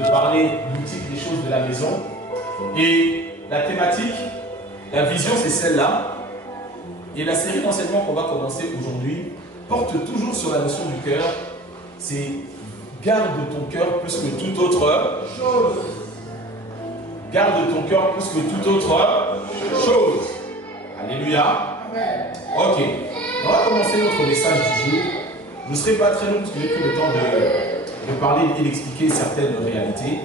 de parler multiples des choses de la maison. Et la thématique, la vision, c'est celle-là. Et la série d'enseignements qu'on va commencer aujourd'hui porte toujours sur la notion du cœur. C'est garde ton cœur plus que toute autre chose. Garde ton cœur plus que toute autre chose. Alléluia. Ok. On va commencer notre message du jour. Je ne serai pas très long parce que j'ai pris le temps de parler et d'expliquer certaines réalités.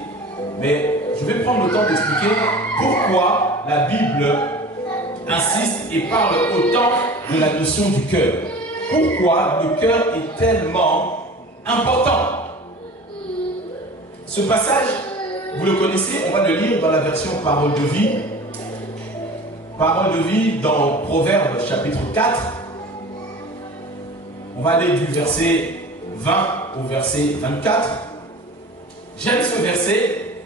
Mais je vais prendre le temps d'expliquer pourquoi la Bible insiste et parle autant de la notion du cœur. Pourquoi le cœur est tellement important. Ce passage, vous le connaissez, on va le lire dans la version Parole de vie. Parole de vie dans Proverbes chapitre 4. On va aller du verset 20 au verset 24. J'aime ce verset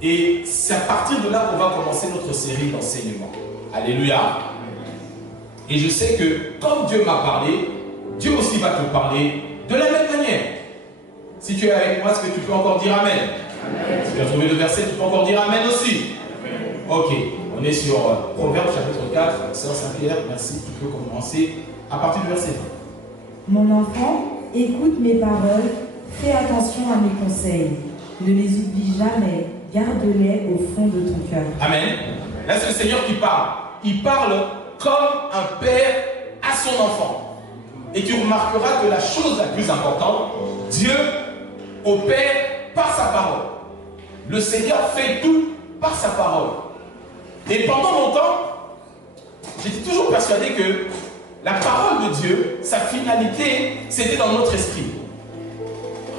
et c'est à partir de là qu'on va commencer notre série d'enseignement. Alléluia. Et je sais que comme Dieu m'a parlé, Dieu aussi va te parler de la même manière. Si tu es avec moi, est-ce que tu peux encore dire Amen? Amen. Si tu as trouvé le verset, tu peux encore dire Amen aussi. Amen. Ok, on est sur Proverbes chapitre 4. Sœur Saint-Pierre, merci, tu peux commencer à partir du verset 20. Mon enfant, écoute mes paroles, fais attention à mes conseils. Ne les oublie jamais, garde-les au fond de ton cœur. Amen. Là, c'est le Seigneur qui parle. Il parle comme un père à son enfant. Et tu remarqueras que la chose la plus importante, Dieu opère par sa parole. Le Seigneur fait tout par sa parole. Et pendant longtemps, j'étais toujours persuadé que la parole de Dieu, sa finalité, c'était dans notre esprit.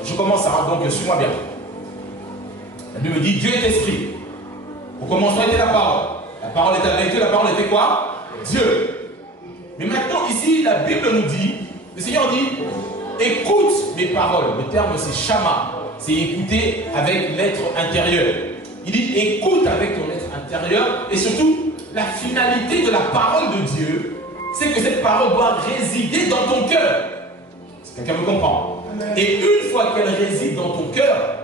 Je commence à donc suis-moi bien. La Bible me dit Dieu est esprit. Au commencement était la parole. La parole était avec Dieu, la parole était quoi? Dieu. Mais maintenant ici, la Bible nous dit, le Seigneur dit, écoute mes paroles. Le terme c'est shama, c'est écouter avec l'être intérieur. Il dit écoute avec ton être intérieur et surtout la finalité de la parole de Dieu, c'est que cette parole doit résider dans ton cœur. Quelqu'un me comprend? Amen. Et une fois qu'elle réside dans ton cœur,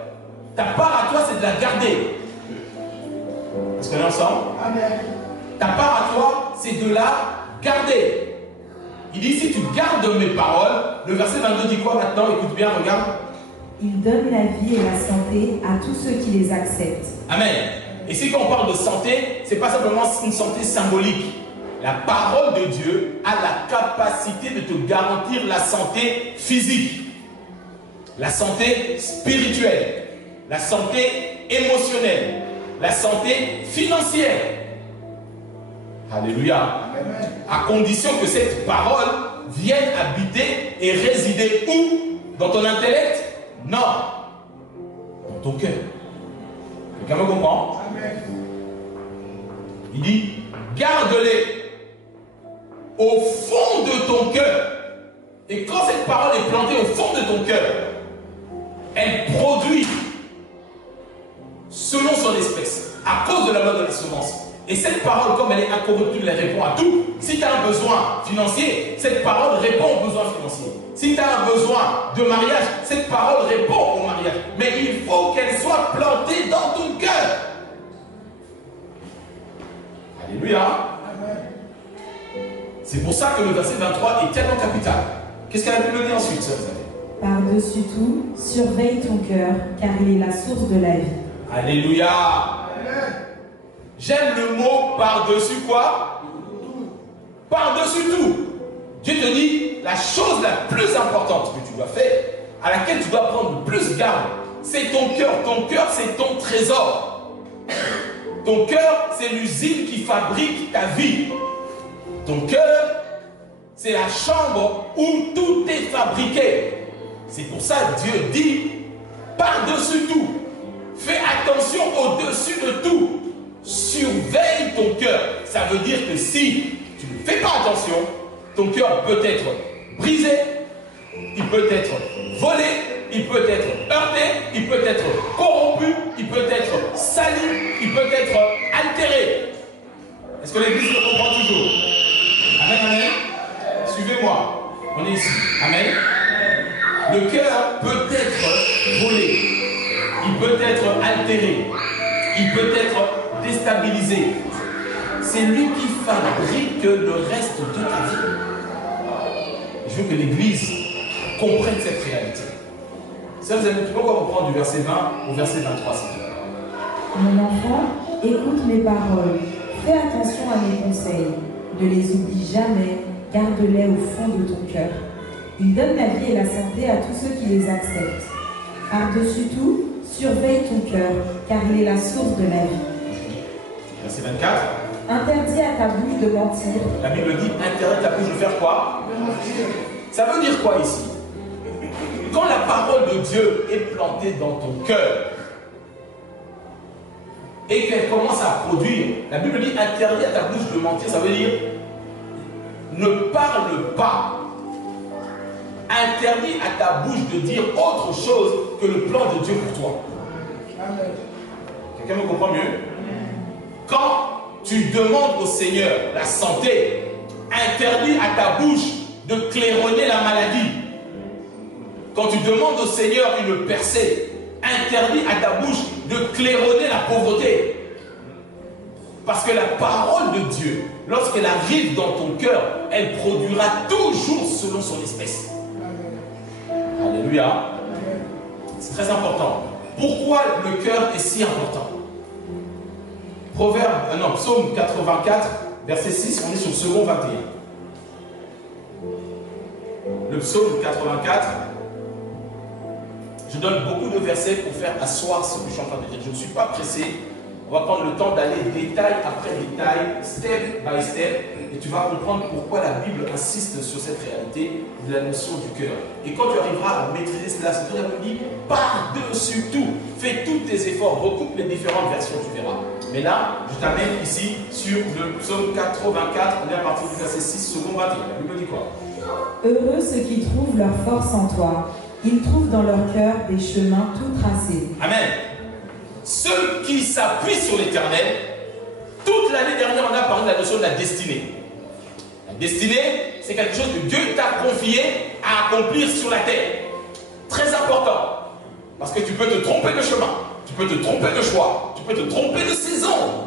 ta part à toi c'est de la garder. Est-ce qu'on est ensemble? Amen. Ta part à toi c'est de la garder. Il dit si tu gardes mes paroles, le verset 22 dit quoi maintenant? Écoute bien, regarde. Il donne la vie et la santé à tous ceux qui les acceptent. Amen. Et si quand on parle de santé, ce n'est pas simplement une santé symbolique. La parole de Dieu a la capacité de te garantir la santé physique, la santé spirituelle, la santé émotionnelle, la santé financière. Alléluia. Amen. À condition que cette parole vienne habiter et résider où? Dans ton intellect? Non. Dans ton cœur. Quelqu'un me comprend? Amen. Il dit, garde-les au fond de ton cœur. Et quand cette parole est plantée au fond de ton cœur, elle produit selon son espèce, à cause de la loi de la semence. Et cette parole, comme elle est incorruptible, elle répond à tout. Si tu as un besoin financier, cette parole répond aux besoins financiers. Si tu as un besoin de mariage, cette parole répond au mariage. Mais il faut qu'elle soit plantée dans ton cœur. Alléluia. C'est pour ça que le verset 23 est tellement capital. Qu'est-ce qu'elle a pu le dire ensuite, ça, vous savez? Par-dessus tout, surveille ton cœur, car il est la source de la vie. Alléluia. J'aime le mot par-dessus quoi? Par-dessus tout. Dieu te dit, la chose la plus importante que tu dois faire, à laquelle tu dois prendre le plus garde, c'est ton cœur. Ton cœur, c'est ton trésor. Ton cœur, c'est l'usine qui fabrique ta vie. Ton cœur, c'est la chambre où tout est fabriqué. C'est pour ça que Dieu dit, par-dessus tout, fais attention au-dessus de tout. Surveille ton cœur. Ça veut dire que si tu ne fais pas attention, ton cœur peut être brisé, il peut être volé, il peut être heurté, il peut être corrompu, il peut être sali, il peut être altéré. Est-ce que l'Église le comprend toujours? Amen, amen. Suivez-moi. On est ici. Amen. Le cœur peut être volé. il peut être altéré, il peut être déstabilisé. C'est lui qui fabrique le reste de ta vie. Je veux que l'Église comprenne cette réalité. Sœurs et amis, tu peux encore reprendre du verset 20 au verset 23, s'il te plaît. Mon enfant, écoute mes paroles, fais attention à mes conseils, ne les oublie jamais, garde-les au fond de ton cœur. Ils donnent la vie et la santé à tous ceux qui les acceptent. Par-dessus tout, surveille ton cœur, car il est la source de la vie. Verset 24. Interdis à ta bouche de mentir. La Bible dit, interdis à ta bouche de faire quoi? Ça veut dire quoi ici? Quand la parole de Dieu est plantée dans ton cœur et qu'elle commence à produire, la Bible dit, interdis à ta bouche de mentir, ça veut dire, ne parle pas. Interdis à ta bouche de dire autre chose que le plan de Dieu pour toi. Quelqu'un me comprend mieux? Quand tu demandes au Seigneur la santé, interdis à ta bouche de claironner la maladie. Quand tu demandes au Seigneur une percée, interdis à ta bouche de claironner la pauvreté. Parce que la parole de Dieu, lorsqu'elle arrive dans ton cœur, elle produira toujours selon son espèce. Alléluia. C'est très important. Pourquoi le cœur est si important? Psaume 84, verset 6, on est sur Second 21. Le psaume 84, je donne beaucoup de versets pour faire asseoir ce que je suis en train de dire. Je ne suis pas pressé. On va prendre le temps d'aller détail après détail, step by step, et tu vas comprendre pourquoi la Bible insiste sur cette réalité de la notion du cœur. Et quand tu arriveras à maîtriser cela, c'est tout à dit, par-dessus tout, fais tous tes efforts, recoupe les différentes versions, tu verras. Mais là, je t'amène ici sur le psaume 84, on est à partir du verset 6, second 21. La Bible dit quoi? Heureux ceux qui trouvent leur force en toi. Ils trouvent dans leur cœur des chemins tout tracés. Amen. Ceux qui s'appuient sur l'Éternel, toute l'année dernière, on a parlé de la notion de la destinée. La destinée, c'est quelque chose que Dieu t'a confié à accomplir sur la terre. Très important. Parce que tu peux te tromper de chemin, tu peux te tromper de choix, tu peux te tromper de saison.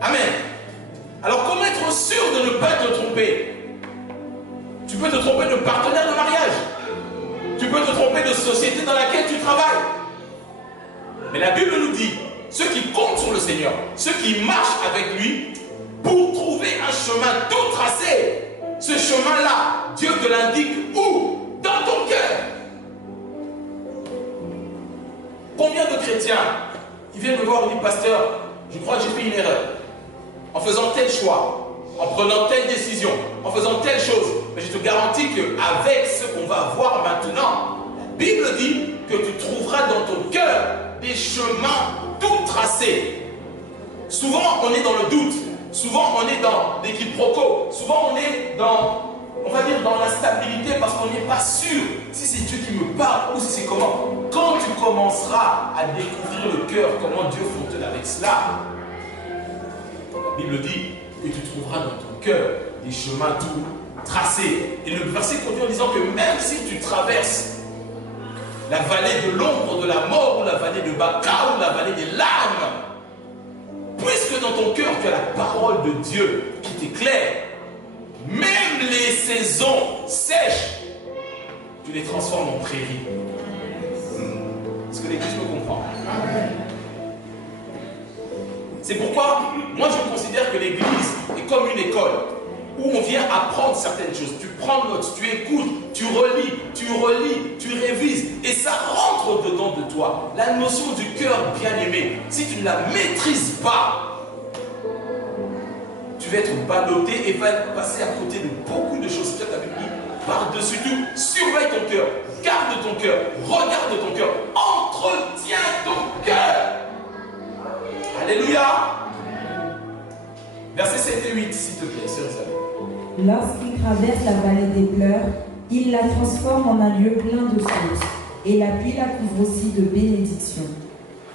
Amen. Alors comment être sûr de ne pas te tromper? Tu peux te tromper de partenaire de mariage. Tu peux te tromper de société dans laquelle tu travailles. Mais la Bible nous dit, ceux qui comptent sur le Seigneur, ceux qui marchent avec lui, pour trouver un chemin tout tracé, ce chemin-là, Dieu te l'indique où? Dans ton cœur. Combien de chrétiens qui viennent me voir et disent, pasteur, je crois que j'ai fait une erreur en faisant tel choix, en prenant telle décision, en faisant telle chose. Mais je te garantis qu'avec ce qu'on va voir maintenant, la Bible dit que tu trouveras dans ton cœur des chemins tout tracés. Souvent, on est dans le doute. Souvent, on est dans des quiproquos. Souvent, on est dans, on va dire, dans l'instabilité parce qu'on n'est pas sûr si c'est Dieu qui me parle ou si c'est comment. Quand tu commenceras à découvrir le cœur, comment Dieu fonctionne avec cela, la Bible dit que tu trouveras dans ton cœur des chemins tout tracés. Et le verset continue en disant que même si tu traverses la vallée de l'ombre de la mort ou la vallée de Baca ou la vallée des larmes, puisque dans ton cœur tu as la parole de Dieu qui t'éclaire, même les saisons sèches, tu les transformes en prairies. Est-ce que l'Église me comprend? C'est pourquoi moi je considère que l'Église est comme une école où on vient apprendre certaines choses. Tu prends note, tu écoutes, tu relis, tu révises et ça rentre dedans de toi. La notion du cœur bien-aimé, si tu ne la maîtrises pas, tu vas être ballotté et vas passer à côté de beaucoup de choses. C'est la Bible dit, par-dessus tout, surveille ton cœur, garde ton cœur, regarde ton cœur, entretiens ton cœur. Alléluia. Versets 7 et 8, s'il te plaît, sœur Isabelle. Lorsqu'il traverse la vallée des pleurs, il la transforme en un lieu plein de sources, et la pluie la couvre aussi de bénédictions.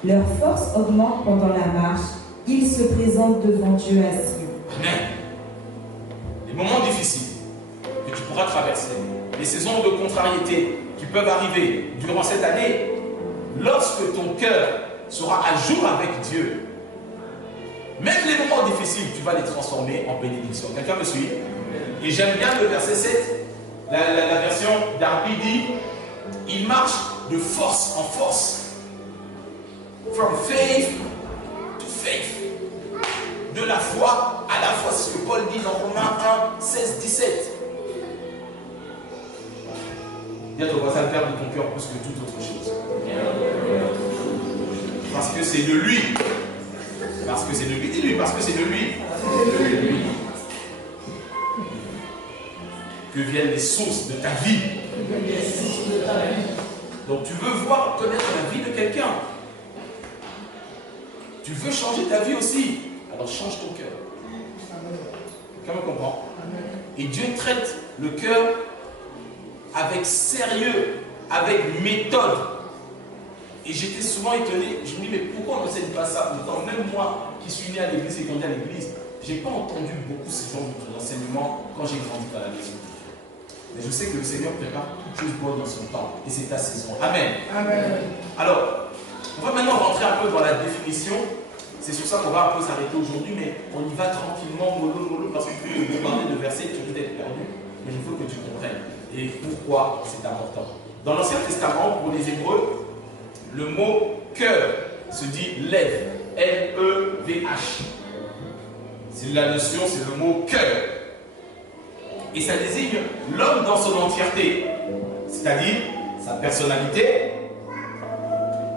Leur force augmente pendant la marche, ils se présentent devant Dieu assis. Amen. Les moments difficiles que tu pourras traverser, les saisons de contrariété qui peuvent arriver durant cette année, lorsque ton cœur sera à jour avec Dieu, même les moments difficiles, tu vas les transformer en bénédiction. Quelqu'un me suit? Et j'aime bien le verset 7, la version Darby dit, il marche de force en force. From faith to faith. De la foi à la foi. C'est ce que Paul dit dans Romains 1, 16, 17. Dis à ton voisin, le Père de ton cœur plus que toute autre chose. Parce que c'est de lui. Parce que c'est de lui. Dis-lui, parce que c'est de lui. Que viennent les sources de ta vie. Donc tu veux voir, connaître la vie de quelqu'un. Tu veux changer ta vie aussi. Alors change ton cœur. Quelqu'un me comprend? Et Dieu traite le cœur avec sérieux, avec méthode. Et j'étais souvent étonné. Je me dis, mais pourquoi on n'enseigne pas ça? Pourtant, même moi qui suis né à l'église et grandi à l'église, je n'ai pas entendu beaucoup ce genre d'enseignement quand j'ai grandi dans la maison. Mais je sais que le Seigneur prépare toutes choses bonnes dans son temps. Et c'est ta saison. Amen. Amen. Alors, on va maintenant rentrer un peu dans la définition. C'est sur ça qu'on va un peu s'arrêter aujourd'hui, mais on y va tranquillement, mollo, parce que je vais parler de versets qui ont peut-être perdu. Mais il faut que tu comprennes. Et pourquoi c'est important. Dans l'Ancien Testament, pour les Hébreux, le mot cœur se dit lève. L-E-V-H. C'est la notion, c'est le mot cœur. Et ça désigne l'homme dans son entièreté. C'est-à-dire sa personnalité,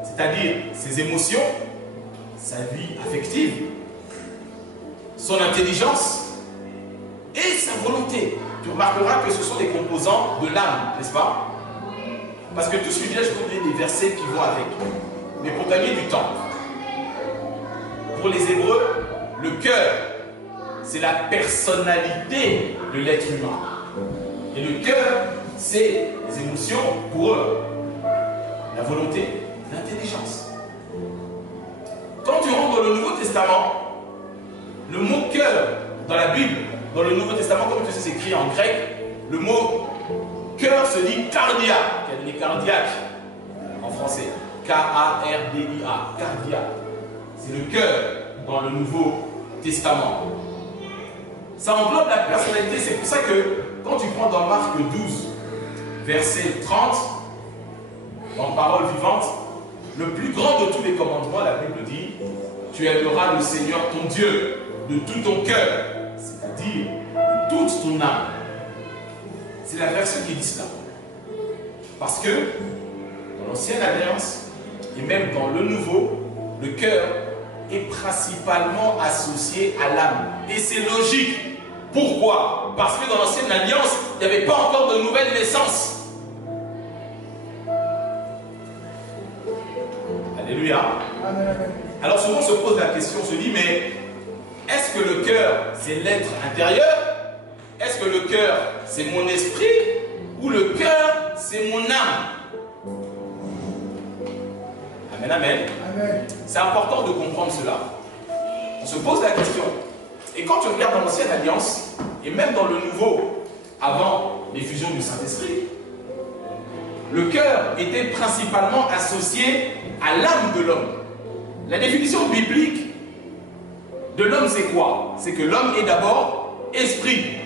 c'est-à-dire ses émotions, sa vie affective, son intelligence et sa volonté. Tu remarqueras que ce sont des composants de l'âme, n'est-ce pas? Parce que tout ce sujet, je connais des versets qui vont avec. Mais pour gagner du temps, pour les Hébreux, le cœur, c'est la personnalité de l'être humain. Et le cœur, c'est les émotions pour eux, la volonté, l'intelligence. Quand tu rentres dans le Nouveau Testament, le mot cœur dans la Bible, dans le Nouveau Testament, comme tu sais, c'est écrit en grec, le mot cœur se dit cardia, qui est cardiaque en français. K-A-R-D-I-A, cardia. C'est le cœur dans le Nouveau Testament. Ça englobe la personnalité. C'est pour ça que quand tu prends dans Marc 12, verset 30, dans Parole vivante, le plus grand de tous les commandements, la Bible dit, tu aimeras le Seigneur ton Dieu de tout ton cœur, c'est-à-dire de toute ton âme. C'est la version qui dit cela. Parce que dans l'Ancienne Alliance, et même dans le Nouveau, le cœur est principalement associé à l'âme. Et c'est logique. Pourquoi? Parce que dans l'Ancienne Alliance, il n'y avait pas encore de nouvelle naissance. Alléluia. Alors souvent on se pose la question, on se dit, mais est-ce que le cœur, c'est l'être intérieur? Est-ce que le cœur, c'est mon esprit? Ou le cœur, c'est mon âme? Amen, amen. Amen. C'est important de comprendre cela. On se pose la question. Et quand tu regardes dans l'Ancienne Alliance, et même dans le Nouveau, avant l'effusion du Saint-Esprit, le cœur était principalement associé à l'âme de l'homme. La définition biblique de l'homme, c'est quoi? C'est que l'homme est d'abord esprit.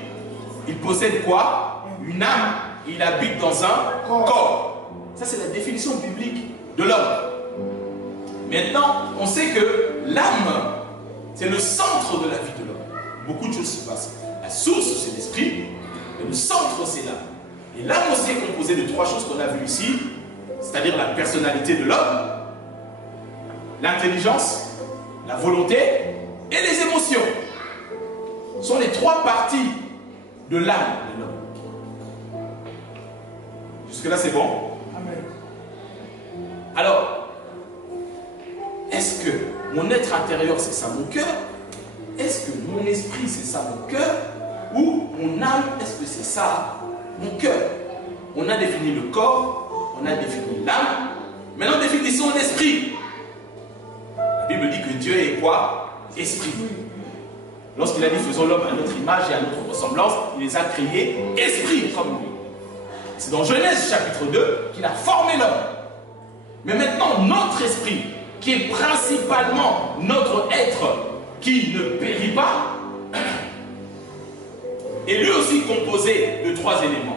Il possède quoi? Une âme. Il habite dans un corps. Ça, c'est la définition biblique de l'homme. Maintenant, on sait que l'âme, c'est le centre de la vie de l'homme. Beaucoup de choses se passent. La source, c'est l'esprit, et le centre, c'est l'âme. Et l'âme aussi est composée de trois choses qu'on a vues ici, c'est-à-dire la personnalité de l'homme, l'intelligence, la volonté et les émotions. Ce sont les trois parties de l'âme de l'homme. Jusque-là, c'est bon? Amen. Alors, est-ce que mon être intérieur, c'est ça mon cœur? Est-ce que mon esprit, c'est ça mon cœur? Ou mon âme, est-ce que c'est ça mon cœur? On a défini le corps, on a défini l'âme, maintenant définissons l'esprit. La Bible dit que Dieu est quoi? Esprit. Lorsqu'il a dit faisons l'homme à notre image et à notre ressemblance, il les a créés esprit comme lui. C'est dans Genèse chapitre 2 qu'il a formé l'homme. Mais maintenant, notre esprit, qui est principalement notre être qui ne périt pas, est lui aussi composé de 3 éléments.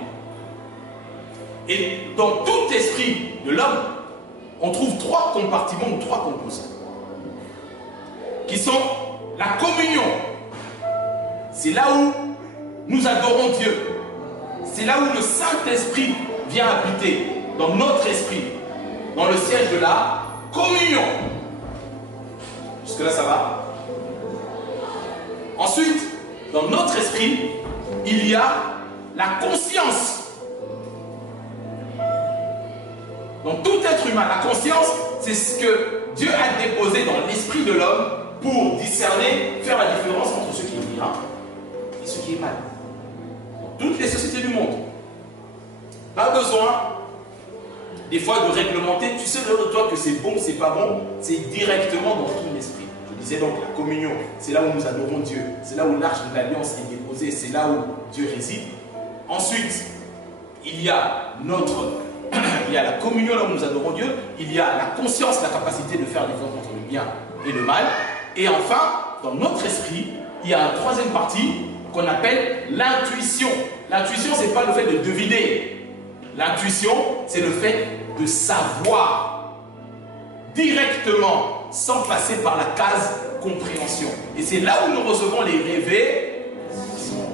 Et dans tout esprit de l'homme, on trouve 3 compartiments ou 3 composants, qui sont la communion. C'est là où nous adorons Dieu. C'est là où le Saint-Esprit vient habiter, dans notre esprit, dans le siège de la communion. Jusque-là, ça va? Ensuite, dans notre esprit, il y a la conscience. Dans tout être humain, la conscience, c'est ce que Dieu a déposé dans l'esprit de l'homme pour discerner, faire la différence entre ce qui est bien et ce qui est mal. Dans toutes les sociétés du monde. Pas besoin, des fois, de réglementer. Tu sais de toi que c'est bon, c'est pas bon. C'est directement dans ton esprit. Je disais donc la communion, c'est là où nous adorons Dieu. C'est là où l'arche de l'alliance est déposée. C'est là où Dieu réside. Ensuite, il y a la communion là où nous adorons Dieu. Il y a la conscience, la capacité de faire la différence entre le bien et le mal. Et enfin, dans notre esprit, il y a une 3e partie qu'on appelle l'intuition. L'intuition, ce n'est pas le fait de deviner. L'intuition, c'est le fait de savoir directement, sans passer par la case compréhension. Et c'est là où nous recevons les révélations.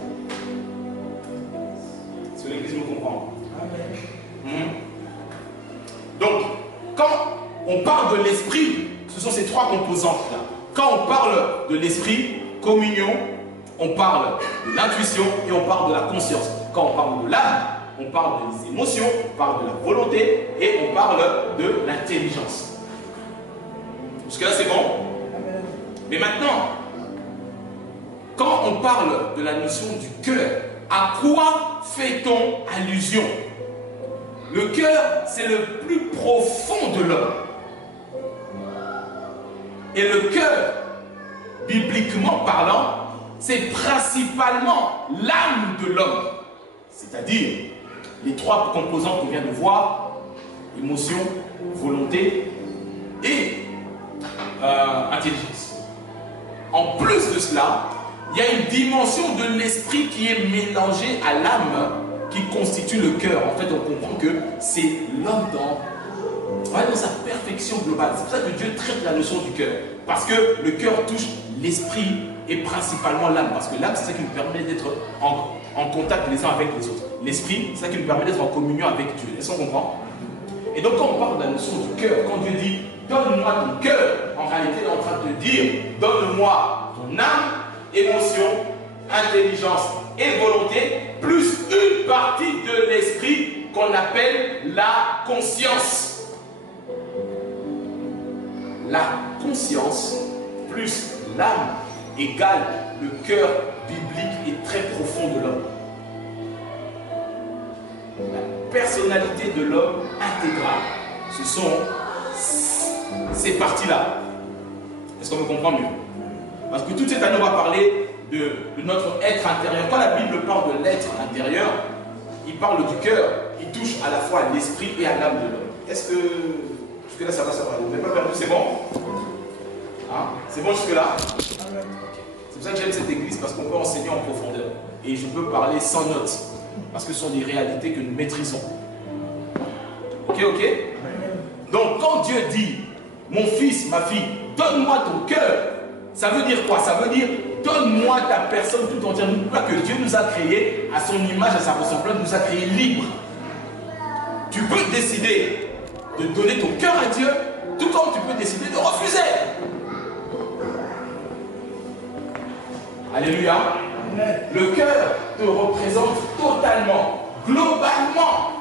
Est-ce que l'Église me comprend? Donc, quand on parle de l'esprit, ce sont ces 3 composantes-là. Quand on parle de l'esprit, communion, on parle de l'intuition et on parle de la conscience. Quand on parle de l'âme, on parle des émotions, on parle de la volonté et on parle de l'intelligence. Jusque-là, c'est bon? Mais maintenant, quand on parle de la notion du cœur, à quoi fait-on allusion? Le cœur, c'est le plus profond de l'homme. Et le cœur, bibliquement parlant, c'est principalement l'âme de l'homme. C'est-à-dire les 3 composants qu'on vient de voir, émotion, volonté et intelligence. En plus de cela, il y a une dimension de l'esprit qui est mélangée à l'âme qui constitue le cœur. En fait, on comprend que c'est l'homme dans sa perfection globale. C'est pour ça que Dieu traite la notion du cœur. Parce que le cœur touche l'esprit et principalement l'âme. Parce que l'âme, c'est ça qui nous permet d'être en contact les uns avec les autres. L'esprit, c'est ça qui nous permet d'être en communion avec Dieu. Est-ce qu'on comprend? Et donc, quand on parle de la notion du cœur, quand Dieu dit « donne-moi ton cœur », en réalité, il est en train de dire « donne-moi ton âme, émotion, intelligence et volonté, plus une partie de l'esprit qu'on appelle la conscience. » La conscience plus l'âme égale le cœur biblique et très profond de l'homme. La personnalité de l'homme intégrale, ce sont ces parties-là. Est-ce qu'on me comprend mieux? Parce que toute cette année, on va parler de notre être intérieur. Quand la Bible parle de l'être intérieur, il parle du cœur, il touche à la fois à l'esprit et à l'âme de l'homme. Est-ce que jusque-là, ça va? Vous n'avez pas perdu, c'est bon? Hein? C'est bon jusque-là? C'est pour ça que j'aime cette église, parce qu'on peut enseigner en profondeur. Et je peux parler sans notes, parce que ce sont des réalités que nous maîtrisons. Ok? Donc, quand Dieu dit, mon fils, ma fille, donne-moi ton cœur, ça veut dire quoi? Ça veut dire, donne-moi ta personne tout entière. N'oublie pas que Dieu nous a créés à son image, à sa ressemblance, nous a créés libres. Tu peux décider de donner ton cœur à Dieu, tout comme tu peux décider de refuser. Alléluia. Le cœur te représente totalement, globalement.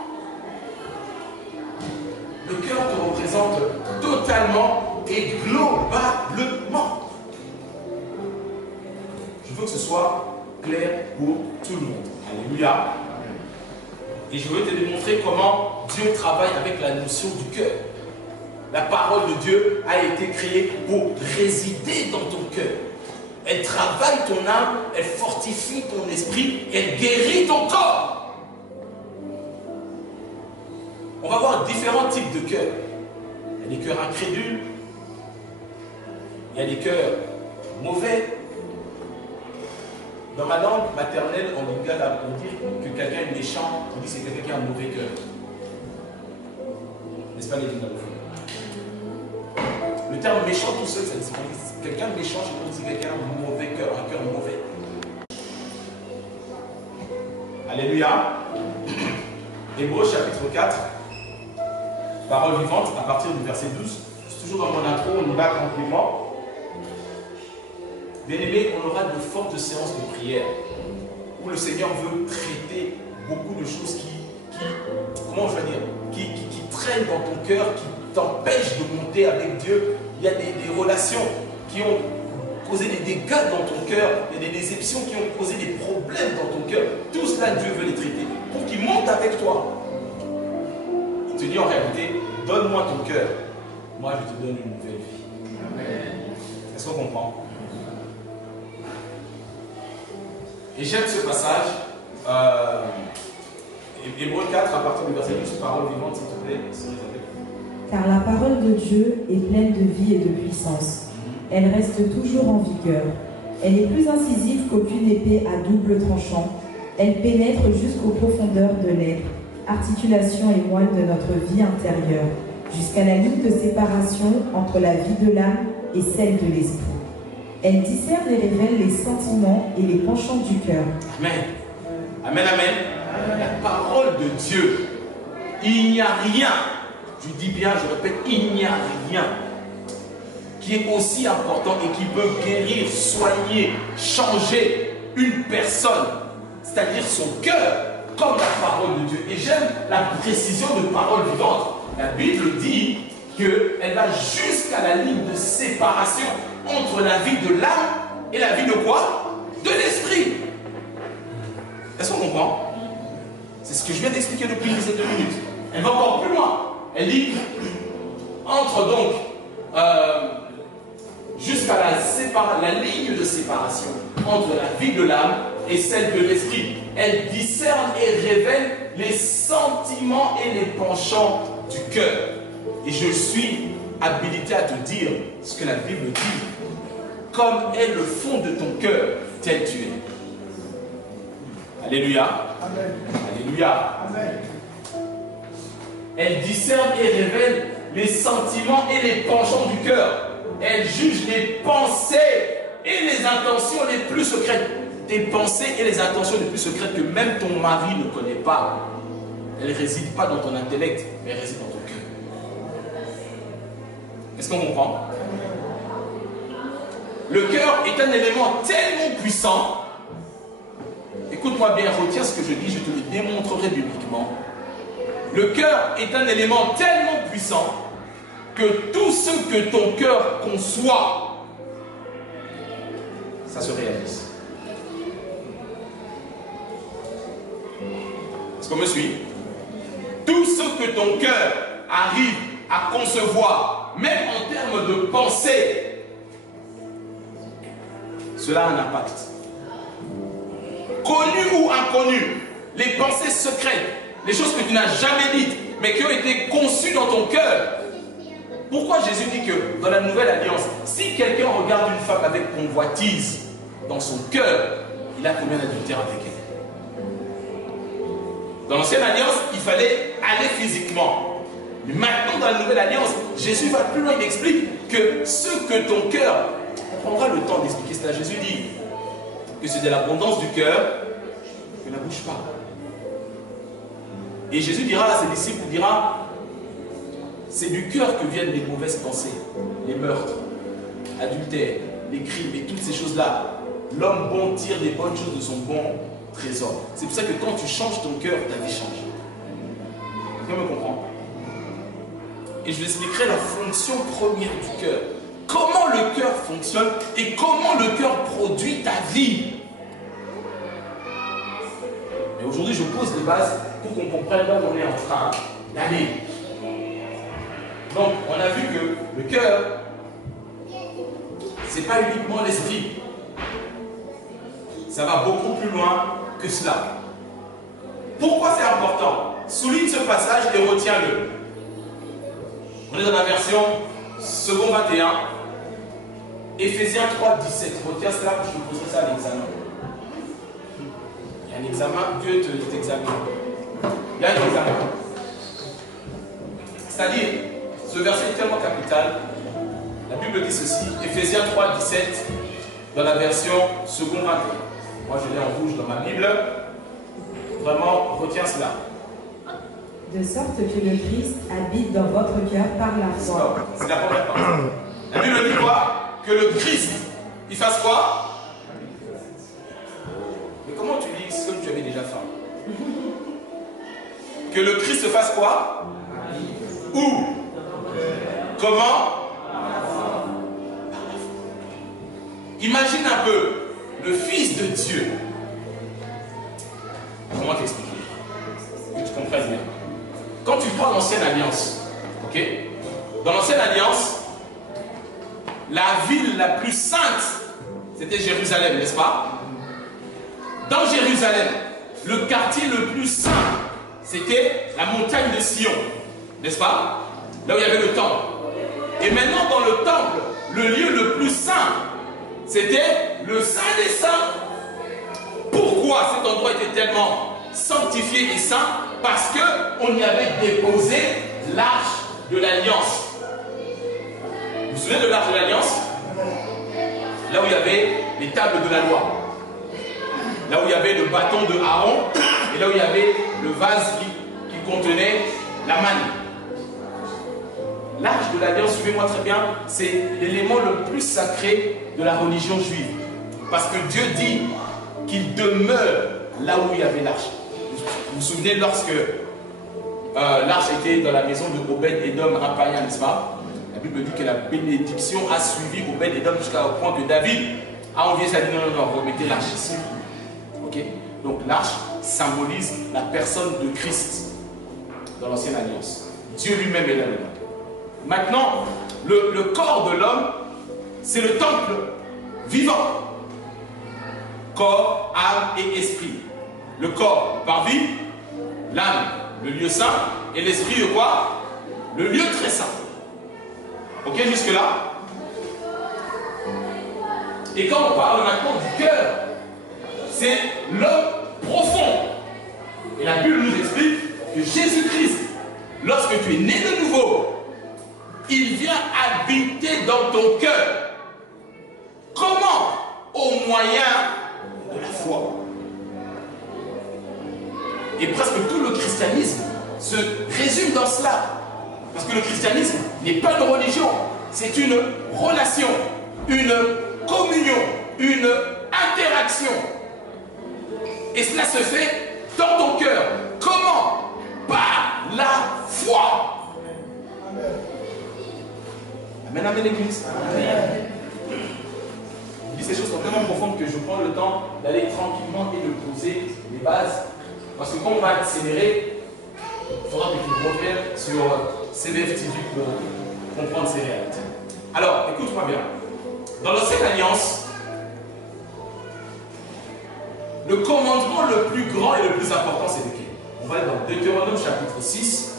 Le cœur te représente totalement et globalement. Je veux que ce soit clair pour tout le monde. Alléluia. Et je veux te démontrer comment Dieu travaille avec la notion du cœur. La parole de Dieu a été créée pour résider dans ton cœur. Elle travaille ton âme, elle fortifie ton esprit, elle guérit ton corps. On va voir différents types de cœur. Il y a des cœurs incrédules. Il y a des cœurs mauvais. Dans ma langue maternelle, on dit que quelqu'un est méchant, on dit que c'est quelqu'un qui a un mauvais cœur. N'est-ce pas les dynamophones? Le terme méchant tout seul, c'est quelqu'un de méchant, c'est quelqu'un qui a un mauvais cœur, un cœur mauvais. Alléluia. Hébreux chapitre 4, parole vivante, à partir du verset 12. C'est toujours dans mon intro, on y va tranquillement. Bien aimé, on aura de fortes séances de prière où le Seigneur veut traiter beaucoup de choses comment je vais dire, qui traînent dans ton cœur, qui t'empêchent de monter avec Dieu. Il y a des relations qui ont causé des dégâts dans ton cœur, il y a des déceptions qui ont causé des problèmes dans ton cœur. Tout cela, Dieu veut les traiter pour qu'il monte avec toi. Il te dit en réalité, donne-moi ton cœur, moi je te donne une nouvelle vie. Amen. Est-ce qu'on comprend? Et j'aime ce passage, Hébreux 4, à partir du verset 12, parole vivante, s'il te plaît. Car la parole de Dieu est pleine de vie et de puissance. Elle reste toujours en vigueur. Elle est plus incisive qu'aucune épée à double tranchant. Elle pénètre jusqu'aux profondeurs de l'être, articulation et moelle de notre vie intérieure, jusqu'à la ligne de séparation entre la vie de l'âme et celle de l'esprit. Elle discerne et révèle les sentiments et les penchants du cœur. Amen. Amen, amen. La parole de Dieu, il n'y a rien, je dis bien, je répète, il n'y a rien qui est aussi important et qui peut guérir, soigner, changer une personne, c'est-à-dire son cœur, comme la parole de Dieu. Et j'aime la précision de parole vivante. La Bible dit qu'elle va jusqu'à la ligne de séparation entre la vie de l'âme et la vie de quoi? De l'esprit. Est-ce qu'on comprend? C'est ce que je viens d'expliquer depuis une dizaine de minutes. Elle va encore plus loin. Elle dit, entre donc jusqu'à la ligne de séparation entre la vie de l'âme et celle de l'esprit. Elle discerne et révèle les sentiments et les penchants du cœur. Et je suis habilité à te dire ce que la Bible dit. Comme est le fond de ton cœur, tel tu es. Alléluia. Amen. Alléluia. Amen. Elle discerne et révèle les sentiments et les penchants du cœur. Elle juge les pensées et les intentions les plus secrètes. Tes pensées et les intentions les plus secrètes que même ton mari ne connaît pas. Elle ne réside pas dans ton intellect, mais elle réside dans ton cœur. Est-ce qu'on comprend? Le cœur est un élément tellement puissant. Écoute-moi bien, retiens ce que je dis, je te le démontrerai bibliquement. Le cœur est un élément tellement puissant que tout ce que ton cœur conçoit, ça se réalise. Est-ce qu'on me suit? Tout ce que ton cœur arrive à concevoir, même en termes de pensée, cela a un impact. Connu ou inconnu, les pensées secrètes, les choses que tu n'as jamais dites, mais qui ont été conçues dans ton cœur. Pourquoi Jésus dit que dans la nouvelle alliance, si quelqu'un regarde une femme avec convoitise dans son cœur, il a combien d'adultères avec elle? Dans l'ancienne alliance, il fallait aller physiquement. Mais maintenant, dans la nouvelle alliance, Jésus va plus loin, il explique que ce que ton cœur, on prendra le temps d'expliquer cela. Jésus dit que c'est de l'abondance du cœur que la bouche parle. Et Jésus dira à ses disciples, il dira, c'est du cœur que viennent les mauvaises pensées, les meurtres, l'adultère, les crimes et toutes ces choses-là. L'homme bon tire des bonnes choses de son bon trésor. C'est pour ça que quand tu changes ton cœur, ta vie change. Quelqu'un me comprend? Et je vous expliquerai la fonction première du cœur. Comment le cœur fonctionne et comment le cœur produit ta vie. Et aujourd'hui, je pose les bases pour qu'on comprenne là où on est en train d'aller. Donc, on a vu que le cœur, ce n'est pas uniquement l'esprit. Ça va beaucoup plus loin que cela. Pourquoi c'est important? Souligne ce passage et retiens-le. On est dans la version second 21. Éphésiens 3, 17. Retiens cela, je te poserai ça à l'examen. Il y a un examen, Dieu t'examine. Il y a un examen. C'est-à-dire, ce verset est tellement capital. La Bible dit ceci, Éphésiens 3, 17, dans la version second 21. Moi, je l'ai en rouge dans ma Bible. Vraiment, retiens cela. De sorte que le Christ habite dans votre cœur par la foi. C'est la première partie. La Bible dit quoi? Que le Christ, il fasse quoi? Mais comment tu lis ce que tu avais déjà fait? Que le Christ fasse quoi? Où? Comment? Imagine un peu le Fils de Dieu. Comment t'expliquer? Que tu comprennes bien. Quand tu prends l'ancienne alliance, ok? Dans l'ancienne alliance, la ville la plus sainte, c'était Jérusalem, n'est-ce pas? Dans Jérusalem, le quartier le plus saint, c'était la montagne de Sion, n'est-ce pas? Là où il y avait le temple. Et maintenant, dans le temple, le lieu le plus saint, c'était le Saint des Saints. Pourquoi cet endroit était tellement sanctifié et saint? Parce qu'on y avait déposé l'arche de l'Alliance. Vous vous souvenez de l'arche de l'Alliance? Là où il y avait les tables de la loi. Là où il y avait le bâton de Aaron. Et là où il y avait le vase qui contenait la manne. L'arche de l'Alliance, suivez-moi très bien, c'est l'élément le plus sacré de la religion juive. Parce que Dieu dit qu'il demeure là où il y avait l'arche. Vous vous souvenez lorsque l'arche était dans la maison de Obed-Edom, un païen, n'est-ce pas? La Bible dit que la bénédiction a suivi Obed-Edom jusqu'au point que David a envié ça, dit non, remettez l'arche ici. Ok? Donc l'arche symbolise la personne de Christ dans l'ancienne alliance. Dieu lui-même est là dedans. Maintenant, le corps de l'homme, c'est le temple vivant. Corps, âme et esprit. Le corps par vie, l'âme, le lieu saint, et l'esprit, quoi? Le lieu très saint. Ok, jusque-là? Et quand on parle maintenant du cœur, c'est l'homme profond. Et la Bible nous explique que Jésus-Christ, lorsque tu es né de nouveau, il vient habiter dans ton cœur. Comment? Au moyen de la foi. Et presque tout le christianisme se résume dans cela. Parce que le christianisme n'est pas une religion, c'est une relation, une communion, une interaction. Et cela se fait dans ton cœur. Comment? Par la foi. Amen, amen, l'église. Amen. Je dis ces choses sont tellement profondes que je prends le temps d'aller tranquillement et de poser les bases. Parce que quand on va accélérer, il faudra que tu reviennes sur CBF TV pour comprendre ces réalités. Alors, écoute-moi bien. Dans l'ancienne alliance, le commandement le plus grand et le plus important, c'est lequel? On va aller dans Deutéronome chapitre 6,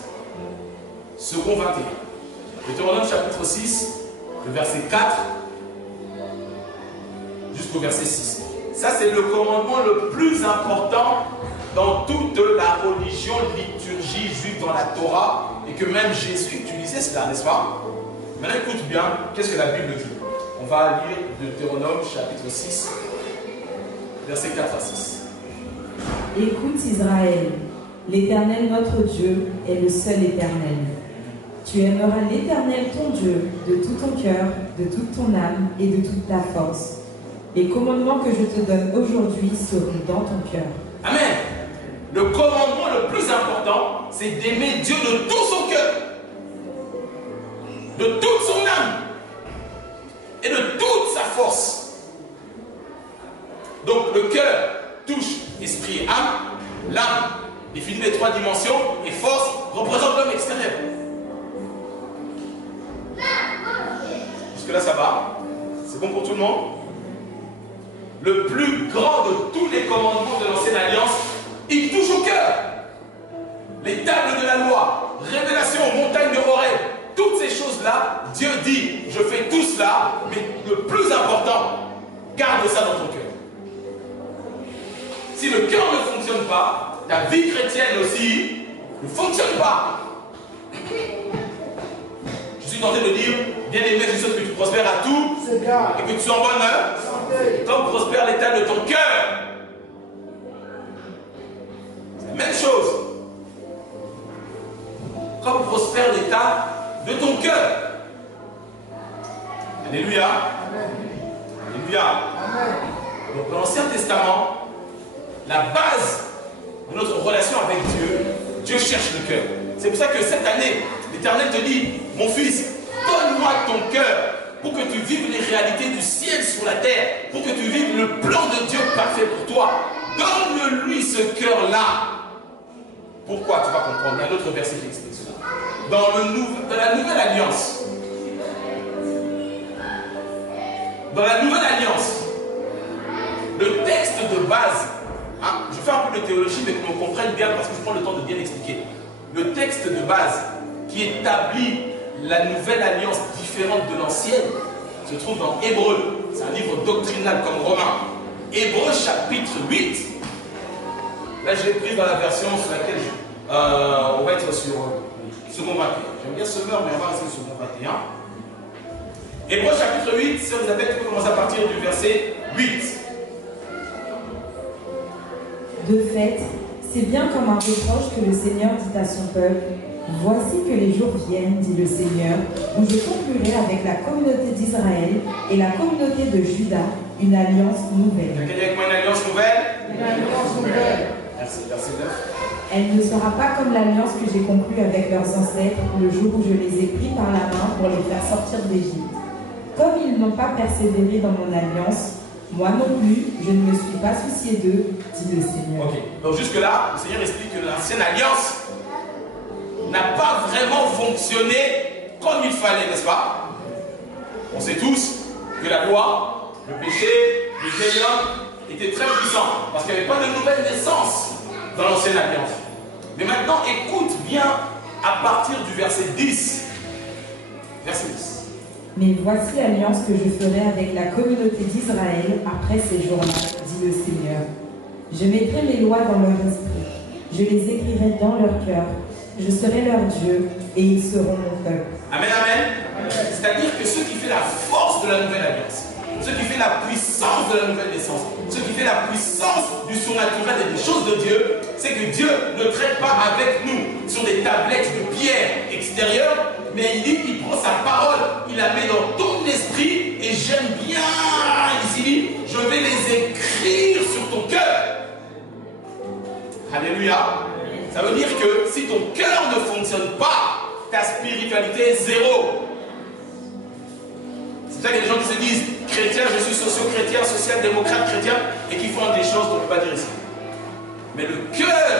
second 21. Deutéronome chapitre 6, le verset 4 jusqu'au verset 6. Ça, c'est le commandement le plus important dans toute la religion, liturgie juive dans la Torah, et que même Jésus utilisait cela, n'est-ce pas? Maintenant, écoute bien, qu'est-ce que la Bible dit? On va lire Deutéronome chapitre 6, versets 4 à 6. Écoute Israël, l'Éternel notre Dieu est le seul Éternel. Tu aimeras l'Éternel ton Dieu de tout ton cœur, de toute ton âme et de toute ta force. Les commandements que je te donne aujourd'hui seront dans ton cœur. Amen. Le commandement le plus important, c'est d'aimer Dieu de tout son cœur, de toute son âme et de toute sa force. Donc le cœur touche esprit et âme, l'âme définit les trois dimensions et force représente l'homme extérieur. Jusque là ça va? C'est bon pour tout le monde? Le plus grand de tous les commandements de l'ancienne alliance, il touche au cœur. Les tables de la loi, révélation, montagne de Horeb, toutes ces cela, Dieu dit, je fais tout cela, mais le plus important, garde ça dans ton cœur. Si le cœur ne fonctionne pas, ta vie chrétienne aussi ne fonctionne pas. Je suis tenté de dire, bien aimé, je souhaite que tu prospères à tout et que tu sois en bonne heure, comme prospère l'état de ton cœur. C'est la même chose. Comme prospère l'état de ton cœur. Alléluia. Alléluia. Donc dans l'Ancien Testament, la base de notre relation avec Dieu, Dieu cherche le cœur. C'est pour ça que cette année, l'Éternel te dit, mon fils, donne-moi ton cœur pour que tu vives les réalités du ciel sur la terre, pour que tu vives le plan de Dieu parfait pour toi. Donne-lui ce cœur-là. Pourquoi? Tu vas comprendre. Il y a un autre verset qui explique cela. Dans la Nouvelle Alliance, le texte de base, hein, je fais un peu de théologie, mais qu'on comprenne bien parce que je prends le temps de bien expliquer. Le texte de base qui établit la Nouvelle Alliance différente de l'ancienne se trouve dans Hébreu. C'est un livre doctrinal comme Romain. Hébreu chapitre 8. Là, je l'ai pris dans la version sur laquelle on va être sur second 21. J'aime bien ce meurtre, mais on va rester sur second 21. Hébreu chapitre 8, si vous avez, tu peux commencer à partir du verset 8. De fait, c'est bien comme un reproche que le Seigneur dit à son peuple, « Voici que les jours viennent, dit le Seigneur, où je conclurai avec la communauté d'Israël et la communauté de Juda une alliance nouvelle. » Quelqu'un dit avec moi une alliance nouvelle? Une alliance nouvelle. Merci, verset 9. Elle ne sera pas comme l'alliance que j'ai conclue avec leurs ancêtres le jour où je les ai pris par la main pour les faire sortir d'Égypte. Comme ils n'ont pas persévéré dans mon alliance, moi non plus, je ne me suis pas soucié d'eux, dit le Seigneur. Ok, donc jusque-là, le Seigneur explique que l'ancienne alliance n'a pas vraiment fonctionné comme il fallait, n'est-ce pas? On sait tous que la loi, le péché, le vieil homme étaient très puissants parce qu'il n'y avait pas de nouvelle naissance dans l'ancienne alliance. Mais maintenant, écoute bien à partir du verset 10. Verset 10. Mais voici l'alliance que je ferai avec la communauté d'Israël après ces jours-là, dit le Seigneur. Je mettrai mes lois dans leur esprit, je les écrirai dans leur cœur, je serai leur Dieu et ils seront mon peuple. Amen, amen. C'est-à-dire que ce qui fait la force de la nouvelle alliance, ce qui fait la puissance de la nouvelle naissance, ce qui fait la puissance du surnaturel et des choses de Dieu, c'est que Dieu ne traite pas avec nous sur des tablettes de pierre extérieures, mais il dit qu'il prend sa parole, il la met dans ton esprit, et j'aime bien ici, je vais les écrire sur ton cœur. Alléluia. Ça veut dire que si ton cœur ne fonctionne pas, ta spiritualité est zéro. C'est ça qu'il y a des gens qui se disent chrétien, je suis socio-chrétien, social-démocrate chrétien, et qui font des choses qu'on ne peut pas dire ici. Mais le cœur,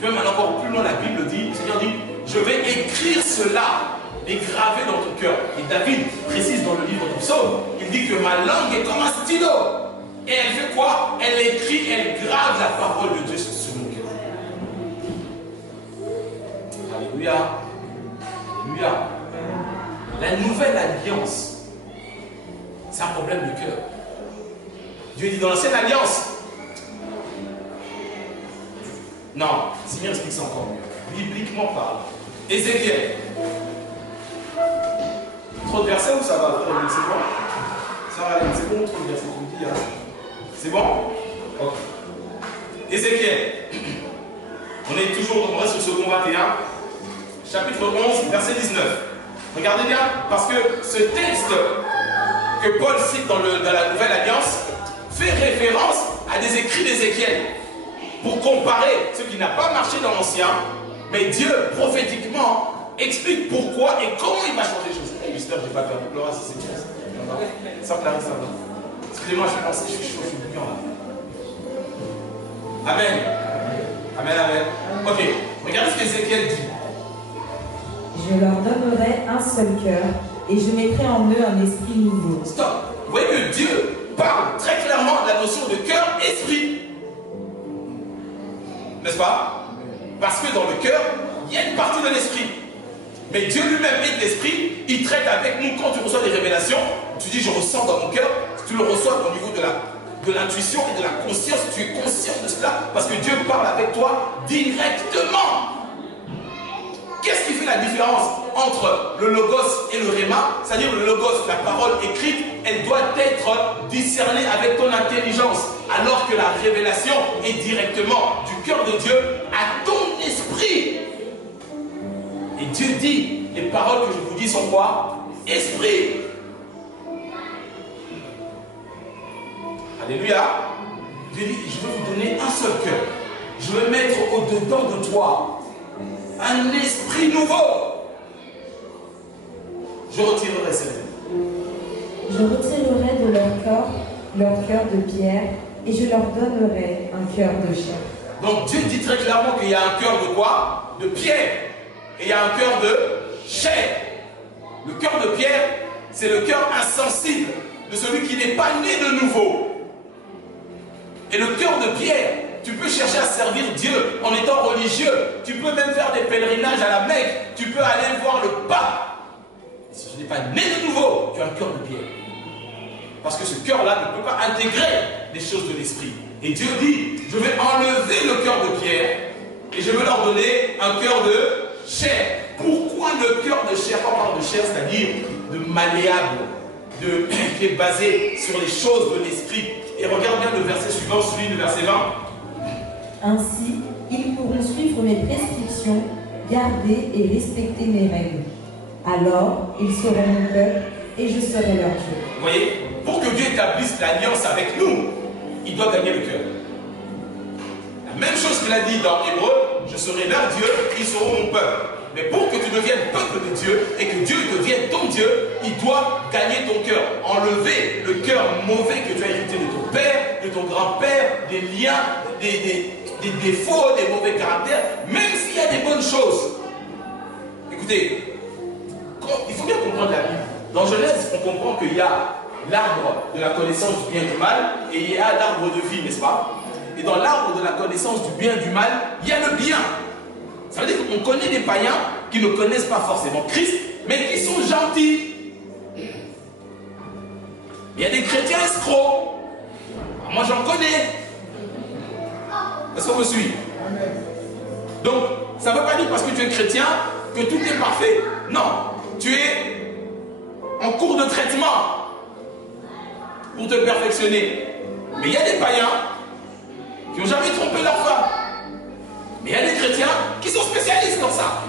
je vais maintenant encore plus loin, la Bible dit, le Seigneur dit, je vais écrire cela et graver dans ton cœur. Et David précise dans le livre du Psaume, il dit que ma langue est comme un stylo. Et elle fait quoi? Elle écrit, elle grave la parole de Dieu sur mon cœur. Alléluia. Alléluia. La nouvelle alliance, c'est un problème de cœur. Dieu dit dans l'ancienne alliance. Non, le Seigneur explique ça encore mieux. Bibliquement parlant. Ézéchiel. Trop de versets ou ça va? C'est bon? Ça va aller, c'est bon, trop de versets, tu me dis. Hein? C'est bon? Ok. Ézéchiel. On est toujours, on reste sur second 21. Chapitre 11, verset 19. Regardez bien, parce que ce texte que Paul cite dans la Nouvelle Alliance fait référence à des écrits d'Ézéchiel pour comparer ce qui n'a pas marché dans l'Ancien, mais Dieu, prophétiquement, explique pourquoi et comment il va changer les choses. J'espère que je n'ai pas perdu. Laura, si c'est bien. Ça Clarisse, ça va. Excusez-moi, je suis chaud, je suis bouillant là. Amen. Amen, amen. Ok, regardez ce qu'Ézéchiel dit. Je leur donnerai un seul cœur et je mettrai en eux un esprit nouveau. Stop. Vous voyez que Dieu parle très clairement de la notion de cœur-esprit. N'est-ce pas? Parce que dans le cœur, il y a une partie de l'esprit. Mais Dieu lui-même est l'esprit, il traite avec nous quand tu reçois des révélations. Tu dis, je ressens dans mon cœur, tu le reçois au niveau de l'intuition et de la conscience. Tu es conscient de cela parce que Dieu parle avec toi directement. Qu'est-ce qui fait la différence entre le logos et le réma? C'est-à-dire le logos, la parole écrite, elle doit être discernée avec ton intelligence, alors que la révélation est directement du cœur de Dieu à ton esprit. Et Dieu dit, les paroles que je vous dis sont quoi? Esprit. Alléluia. Dieu dit, je vais vous donner un seul cœur. Je vais mettre au-dedans de toi un esprit nouveau. Je retirerai ces mots. Je retirerai de leur cœur de pierre, et je leur donnerai un cœur de chair. Donc Dieu dit très clairement qu'il y a un cœur de quoi? De pierre. Et il y a un cœur de chair. Le cœur de pierre, c'est le cœur insensible de celui qui n'est pas né de nouveau. Et le cœur de pierre, tu peux chercher à servir Dieu en étant religieux. Tu peux même faire des pèlerinages à la Mecque. Tu peux aller voir le pape. Si tu n'es pas né de nouveau, tu as un cœur de pierre. Parce que ce cœur-là ne peut pas intégrer les choses de l'esprit. Et Dieu dit, je vais enlever le cœur de pierre et je vais leur donner un cœur de chair. Pourquoi le cœur de chair? Quand on parle de chair, c'est-à-dire de malléable, qui est basé sur les choses de l'esprit. Et regarde bien le verset suivant, celui du verset 20. Ainsi, ils pourront suivre mes prescriptions, garder et respecter mes règles. Alors, ils seront mon peuple et je serai leur Dieu. Vous voyez, pour que Dieu établisse l'alliance avec nous, il doit gagner le cœur. La même chose qu'il a dit dans Hébreu, je serai leur Dieu, ils seront mon peuple. Mais pour que tu deviennes peuple de Dieu et que Dieu devienne ton Dieu, il doit gagner ton cœur. Enlever le cœur mauvais que tu as hérité de ton père, de ton grand-père, des liens, des défauts, des mauvais caractères, même s'il y a des bonnes choses. Écoutez, il faut bien comprendre la Bible. Dans Genèse, on comprend qu'il y a l'arbre de la connaissance du bien et du mal et il y a l'arbre de vie, n'est-ce pas? Et dans l'arbre de la connaissance du bien et du mal, il y a le bien. Ça veut dire qu'on connaît des païens qui ne connaissent pas forcément Christ, mais qui sont gentils. Il y a des chrétiens escrocs. Alors moi j'en connais. Est-ce qu'on me suit? Donc, ça ne veut pas dire parce que tu es chrétien que tout est parfait. Non, tu es en cours de traitement pour te perfectionner. Mais il y a des païens qui n'ont jamais trompé leur femme. Mais il y a des chrétiens qui sont spécialistes dans ça.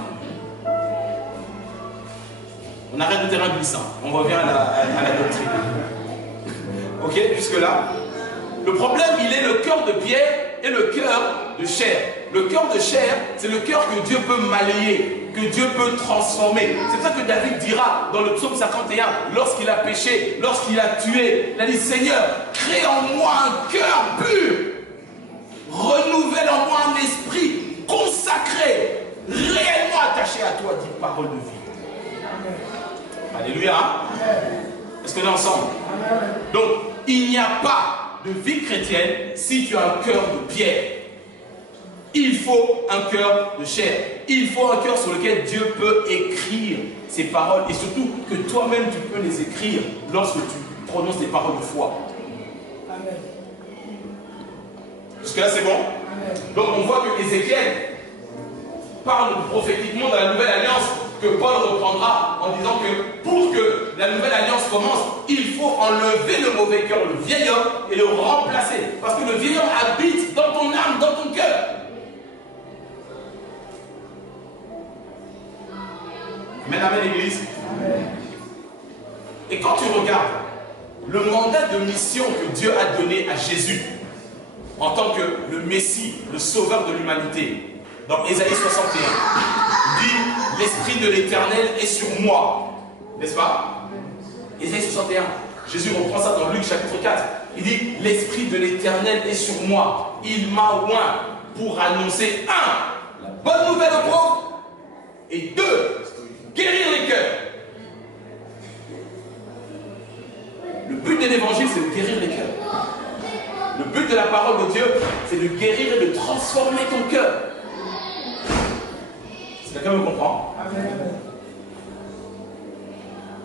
On arrête le terrain glissant. On revient à la doctrine. Ok, jusque-là. Le problème, il est le cœur de pierre et le cœur de chair. Le cœur de chair, c'est le cœur que Dieu peut malayer, que Dieu peut transformer. C'est pour ça que David dira dans le psaume 51, lorsqu'il a péché, lorsqu'il a tué, il a dit, Seigneur, crée en moi un cœur pur. Renouvelle en moi un esprit consacré, réellement attaché à toi, dit parole de vie. Amen. Alléluia. Est-ce qu'on est ensemble? Amen. Donc, il n'y a pas de vie chrétienne si tu as un cœur de pierre. Il faut un cœur de chair. Il faut un cœur sur lequel Dieu peut écrire ses paroles et surtout que toi-même tu peux les écrire lorsque tu prononces des paroles de foi. Amen. Jusque-là, c'est bon? Amen. Donc, on voit que Ézéchiel parle prophétiquement dans la nouvelle alliance que Paul reprendra en disant que pour que la nouvelle alliance commence, il faut enlever le mauvais cœur, le vieil homme, et le remplacer. Parce que le vieil homme habite dans ton âme, dans ton cœur. Amen, amen, l'église. Et quand tu regardes le mandat de mission que Dieu a donné à Jésus, en tant que le Messie, le sauveur de l'humanité, dans Ésaïe 61, il dit, l'Esprit de l'Éternel est sur moi. N'est-ce pas? Ésaïe 61, Jésus reprend ça dans Luc chapitre 4. Il dit, l'Esprit de l'Éternel est sur moi. Il m'a oint pour annoncer, 1, la bonne nouvelle aux pauvres, et 2, guérir les cœurs. Le but de l'évangile, c'est de guérir les cœurs. Le but de la parole de Dieu, c'est de guérir et de transformer ton cœur. Est-ce que quelqu'un me comprend?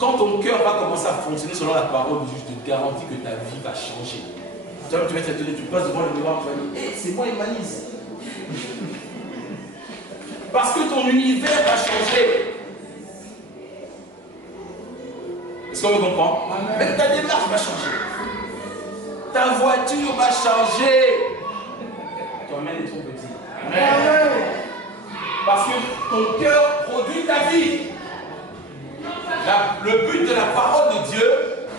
quand ton cœur va commencer à fonctionner selon la parole de Dieu, je te garantis que ta vie va changer. Tu vas être étonné, tu passes devant le miroir, tu vas dire, hey, c'est moi Emanise. Parce que ton univers va changer. Est-ce qu'on me comprend? Même ta démarche va changer. Ta voiture va changer. Tu emmènes trop petit. Parce que ton cœur produit ta vie. Le but de la parole de Dieu,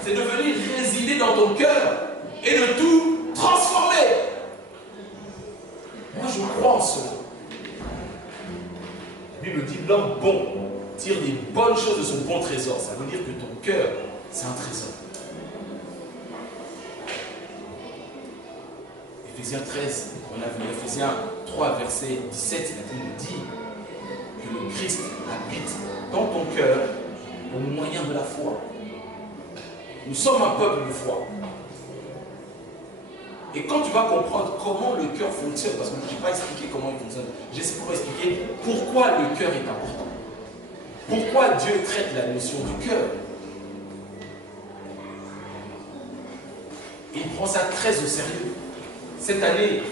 c'est de venir résider dans ton cœur et de tout transformer. Moi, je crois en cela. La Bible dit l'homme bon tire des bonnes choses de son bon trésor. Ça veut dire que ton cœur, c'est un trésor. Éphésiens 13, on a vu Éphésiens 3, verset 17, il dit que le Christ habite dans ton cœur au moyen de la foi. Nous sommes un peuple de foi. Et quand tu vas comprendre comment le cœur fonctionne, parce que je n'ai pas expliqué comment il fonctionne, j'essaie pour expliquer pourquoi le cœur est important. Pourquoi Dieu traite la notion du cœur. Il prend ça très au sérieux. Cette année,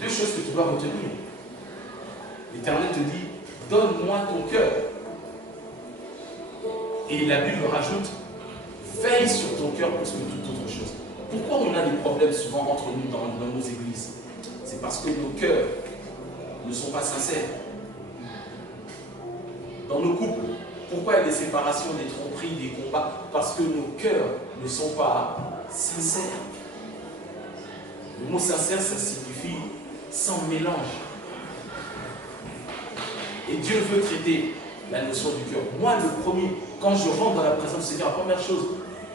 deux choses que tu dois retenir. L'Éternel te dit, donne-moi ton cœur. Et la Bible rajoute, veille sur ton cœur plus que toute autre chose. Pourquoi on a des problèmes souvent entre nous dans nos églises? C'est parce que nos cœurs ne sont pas sincères. Dans nos couples, pourquoi il y a des séparations, des tromperies, des combats? Parce que nos cœurs ne sont pas sincères. Le mot sincère, ça signifie sans mélange. Et Dieu veut traiter la notion du cœur. Moi, le premier, quand je rentre dans la présence du Seigneur, la première chose,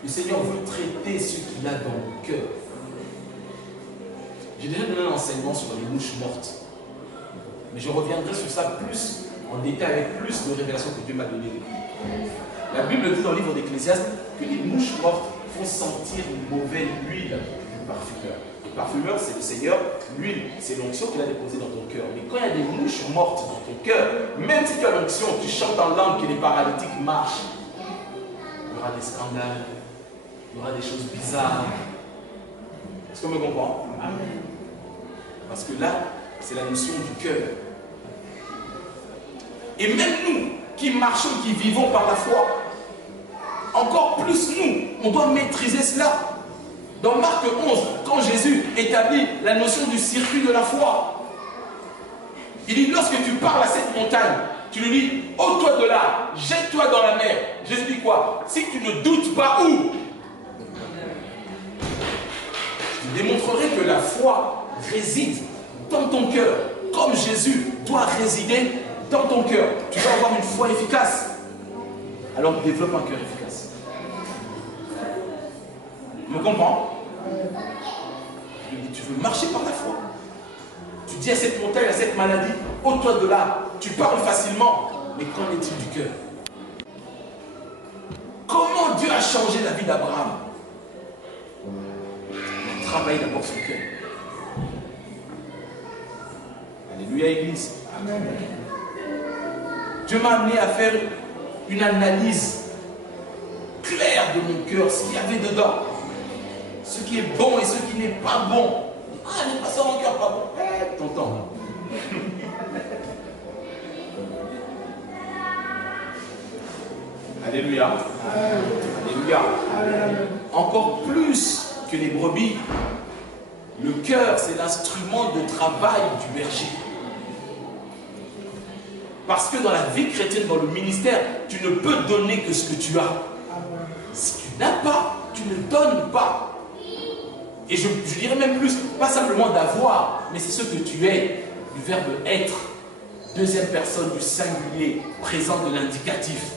le Seigneur veut traiter ce qu'il a dans le cœur. J'ai déjà donné un enseignement sur les mouches mortes. Mais je reviendrai sur ça plus en détail, avec plus de révélations que Dieu m'a données. La Bible dit dans le livre d'Ecclésiaste que les mouches mortes font sentir une mauvaise huile du parfumeur. Le parfumeur, c'est le Seigneur. L'huile, c'est l'onction qu'il a déposée dans ton cœur. Mais quand il y a des mouches mortes dans ton cœur, même si tu as l'onction, tu chantes en langue que les paralytiques marchent, il y aura des scandales, il y aura des choses bizarres. Est-ce qu'on me comprend? Parce que là, c'est la notion du cœur. Et même nous, qui marchons, qui vivons par la foi, encore plus nous, on doit maîtriser cela. Dans Marc 11, quand Jésus établit la notion du circuit de la foi, il dit, lorsque tu parles à cette montagne, tu lui dis, ôte-toi de là, jette-toi dans la mer. Jésus dit quoi? Si tu ne doutes pas où? Je démontrerai que la foi réside dans ton cœur, comme Jésus doit résider dans ton cœur. Tu dois avoir une foi efficace. Alors développe un cœur efficace. Tu me comprends? Tu veux marcher par la foi. Tu dis à cette montagne, à cette maladie, ôte-toi de là. Tu parles facilement. Mais qu'en est-il du cœur? Comment Dieu a changé la vie d'Abraham? Il travaille d'abord son cœur. Alléluia, Église. Amen. Dieu m'a amené à faire une analyse claire de mon cœur, ce qu'il y avait dedans. Ce qui est bon et ce qui n'est pas bon. Ah, il n'est pas ça mon cœur, pas bon. Eh, t'entends. Alléluia. Alléluia. Encore plus que les brebis, le cœur, c'est l'instrument de travail du berger. Parce que dans la vie chrétienne, dans le ministère, tu ne peux donner que ce que tu as. Si tu n'as pas, tu ne donnes pas. Et je dirais même plus, pas simplement d'avoir, mais c'est ce que tu es, du verbe être. Deuxième personne du singulier, présent de l'indicatif.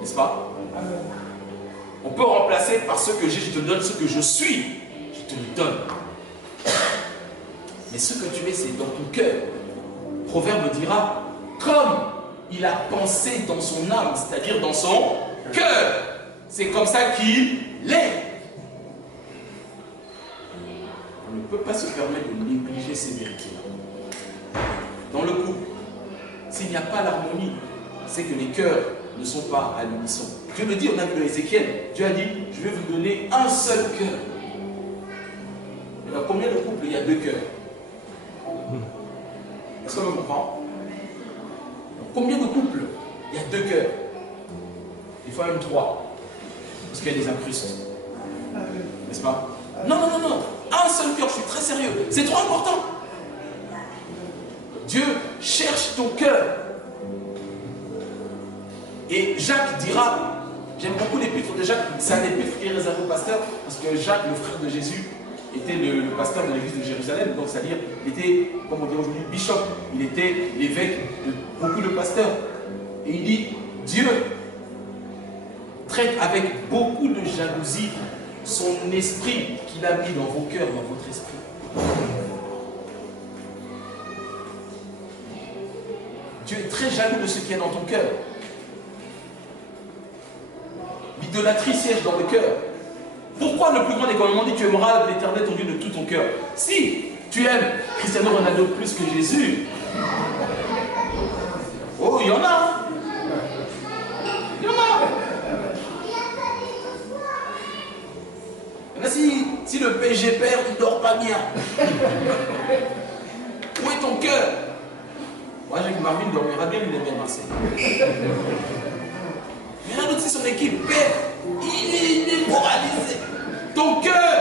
N'est-ce pas? On peut remplacer par ce que j'ai, je te donne ce que je suis, je te le donne. Mais ce que tu es, c'est dans ton cœur. Proverbe dira, comme il a pensé dans son âme, c'est-à-dire dans son cœur. C'est comme ça qu'il est. On ne peut pas se permettre de négliger ces vérités-là. Dans le couple, s'il n'y a pas l'harmonie, c'est que les cœurs ne sont pas à l'unisson. Dieu le dit, on a vu dans Ézéchiel, Dieu a dit, je vais vous donner un seul cœur. Mais dans combien de couples il y a deux cœurs? Est-ce qu'on me comprend? Dans combien de couples il y a deux cœurs? Des fois même trois. Parce qu'il y a des incrustes. N'est-ce pas? Non, non, non, non. Un seul cœur, je suis très sérieux. C'est trop important. Dieu cherche ton cœur. Et Jacques dira, j'aime beaucoup l'épître de Jacques, c'est un épître qui est réservé au pasteur, parce que Jacques, le frère de Jésus, était le pasteur de l'église de Jérusalem, donc c'est-à-dire, il était, comme on dit aujourd'hui, bishop, il était l'évêque de beaucoup de pasteurs. Et il dit, Dieu traite avec beaucoup de jalousie son esprit qu'il a mis dans vos cœurs, dans votre esprit. Dieu est très jaloux de ce qu'il y a dans ton cœur. L'idolâtrie siège dans le cœur. Pourquoi le plus grand des commandements dit tu aimeras l'Éternel ton Dieu de tout ton cœur? Si tu aimes Cristiano Ronaldo plus que Jésus, oh, il y en a. Il y en a. Là, si le PSG perd, il ne dort pas bien. Où est ton cœur? Moi, j'ai que Marvin dormira bien, il est bien Marseille. Mais là, l'autre, si son équipe perd, il est démoralisé. Ton cœur.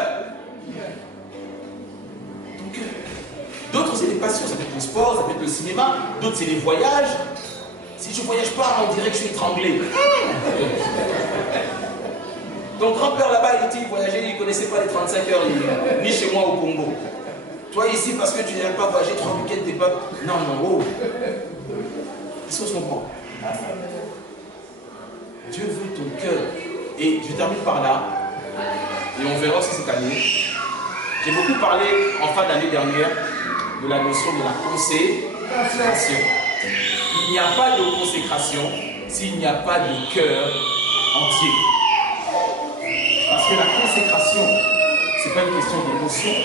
Ton cœur. D'autres, c'est des passions. Ça peut être le sport, ça peut être le cinéma. D'autres, c'est les voyages. Si je ne voyage pas, on dirait que je suis étranglé. Ton grand-père là-bas, il voyageait, il ne connaissait pas les 35 heures, ni chez moi au Congo. Toi ici, parce que tu n'aimes pas voyager 3 week-ends, t'es pas... Non, non, oh. Est-ce qu'on se comprend? Dieu veut ton cœur. Et je termine par là. Et on verra aussi cette année. J'ai beaucoup parlé en fin d'année dernière de la notion de la consécration. Il n'y a pas de consécration s'il n'y a pas de cœur entier. Parce que la consécration, ce n'est pas une question d'émotion,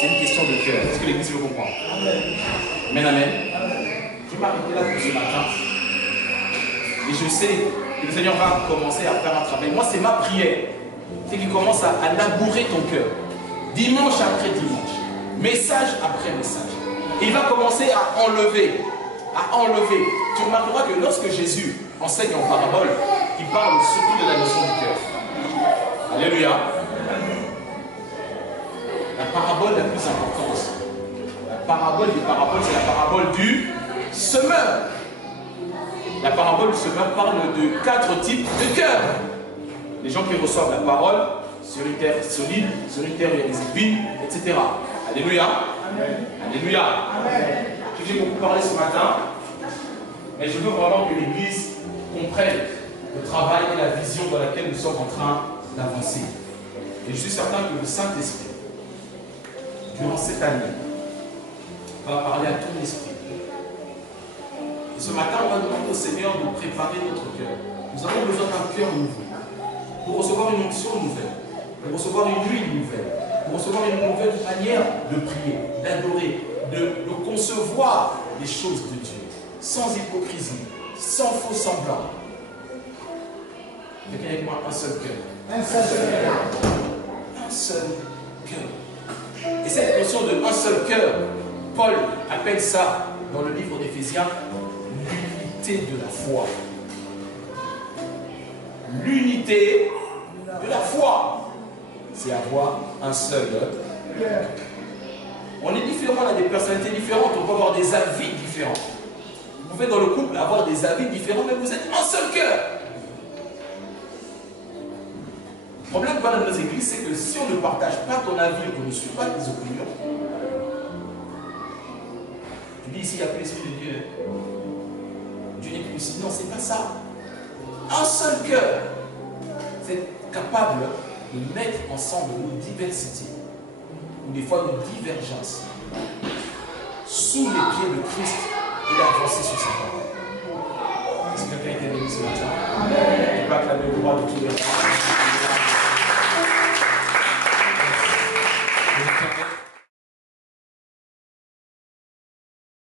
c'est une question de cœur. Est-ce que l'Église le comprend? Amen, amen. Je vais m'arrêter là pour ce matin. Et je sais que le Seigneur va commencer à faire un travail. Moi, c'est ma prière. C'est qu'il commence à labourer ton cœur. Dimanche après dimanche. Message après message. Et il va commencer à enlever. À enlever. Tu remarqueras que lorsque Jésus enseigne en parabole, il parle surtout de la notion du cœur. Alléluia. La parabole la plus importante. La parabole des paraboles, c'est la parabole du semeur. La parabole du semeur parle de 4 types de cœurs. Les gens qui reçoivent la parole sur une terre solide, sur une terre où il y a des épines, etc. Alléluia. Amen. Alléluia. Amen. J'ai beaucoup parlé ce matin, mais je veux vraiment que l'Église comprenne le travail et la vision dans laquelle nous sommes en train d'avancer. Et je suis certain que le Saint-Esprit, durant cette année, va parler à ton esprit. Et ce matin, on va demander au Seigneur de préparer notre cœur. Nous avons besoin d'un cœur nouveau, pour recevoir une onction nouvelle, pour recevoir une huile nouvelle, pour recevoir une nouvelle manière de prier, d'adorer, de concevoir les choses de Dieu, sans hypocrisie, sans faux semblant. Quelqu'un avec moi, un seul cœur. Un seul cœur. Un seul cœur. Et cette notion de un seul cœur, Paul appelle ça, dans le livre d'Éphésiens, l'unité de la foi. L'unité de la foi, c'est avoir un seul cœur. On est différents, on a des personnalités différentes, on peut avoir des avis différents. Vous pouvez dans le couple avoir des avis différents, mais vous êtes un seul cœur. Le problème dans nos églises, c'est que si on ne partage pas ton avis, qu'on ne suit pas tes opinions, tu dis ici, il n'y a plus l'Esprit de Dieu. Dieu n'est plus ici. Non, c'est pas ça. Un seul cœur. C'est capable de mettre ensemble nos diversités, ou des fois nos divergences, sous les pieds de Christ et d'avancer sur sa parole. Est-ce que quelqu'un a été béni ce matin? Tu peux acclamer le roi de tous les temps.